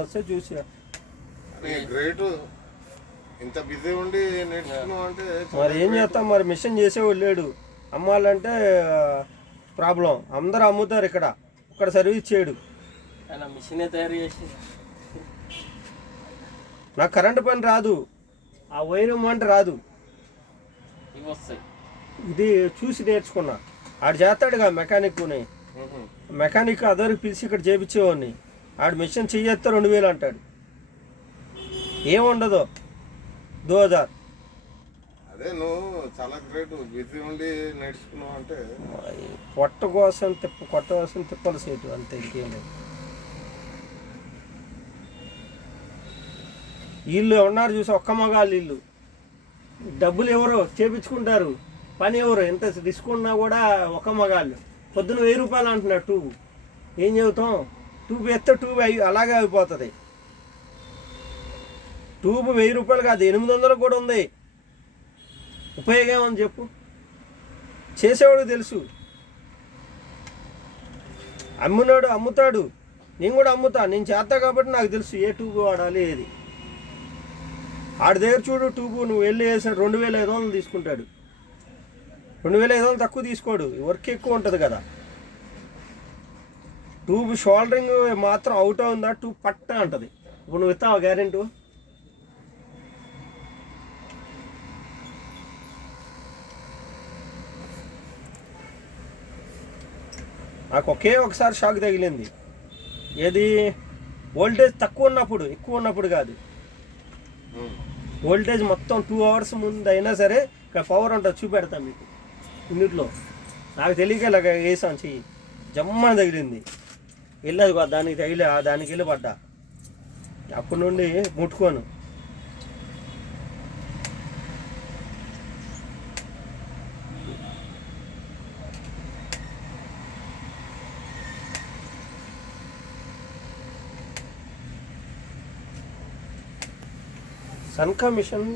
వస్తే చూసి గ్రేట్. ఇంత బిజీ ఉండి నేర్చుకున్నావు అంటే మరి ఏం చేస్తాం, మరి మిషన్ చేసేవాడు లేడు. అమ్మాలంటే ప్రాబ్లం. అందరూ అమ్ముతారు, ఇక్కడ సర్వీస్ చేయడు. మిషనే తయారు చేసి నాకు కరెంటు పని రాదు, ఆ వైర్ ఇమ్మంటే రాదు. ఇవి వస్తాయి. ఇది చూసి నేర్చుకున్నా. ఆడు చేస్తాడుగా మెకానిక్ని. మెకానిక్ అదరికి పిలిచి ఇక్కడ చేపించేవాడిని. ఆడు మిషన్ చెయ్యేస్తే 2000 అంటాడు. ఏముండదు 2000. అదే నువ్వు చాలా గ్రేట్. బిజీ ఉండి నేర్చుకున్నావు అంటే కొట్ట కోసం తిప్పలు సేటు అంతే, ఇంకేం లేదు. వీళ్ళు ఉన్నారు చూసి, ఒక్క మగాళ్ళు వీళ్ళు. డబ్బులు ఎవరు చేపించుకుంటారు, పని ఎవరు. ఎంత తీసుకున్నా కూడా ఒక మగాళ్ళు. పొద్దున 1000 రూపాయలు అంటున్నారు ట్యూబ్. ఏం చెబుతాం, ట్యూబ్ ఎత్తే ట్యూబ్ అలాగే అయిపోతుంది. ట్యూబ్ 1000 రూపాయలు కాదు, 800 కూడా ఉంది. ఉపయోగం ఏమని చెప్పు. చేసేవాడు తెలుసు, అమ్మినాడు అమ్ముతాడు. నేను కూడా అమ్ముతా, నేను చేస్తా కాబట్టి నాకు తెలుసు ఏ ట్యూబ్ వాడాలి ఏది. ఆడి దగ్గర చూడు, ట్యూబ్ నువ్వు వెళ్ళి వేసాడు 2500 తీసుకుంటాడు. 2500 తక్కువ తీసుకోడు, వర్క్ ఎక్కువ ఉంటుంది కదా. ట్యూబ్ షోల్డరింగ్ మాత్రం అవుట్ అవుందా, ట్యూబ్ పట్ట అంటది. ఇప్పుడు నువ్వు ఇస్తావా గ్యారెంటీ? నాకు ఒకసారి షాక్ తగిలింది. ఏది, వోల్టేజ్ తక్కువ ఉన్నప్పుడు, ఎక్కువ ఉన్నప్పుడు కాదు. వోల్టేజ్ మొత్తం 2 అవర్స్ ముందు అయినా సరే ఇక్కడ పవర్ ఉంటుంది, చూపెడతాను మీకు ఇన్నిట్లో. నాకు తెలియక ఇలాగ వేసాను, చెయ్యి జమ్మని తగిలింది. వెళ్ళదు దానికి తగిలి, దానికి వెళ్ళి పడ్డా. అప్పటి నుండి ముట్టుకోను. సన్కా మిషన్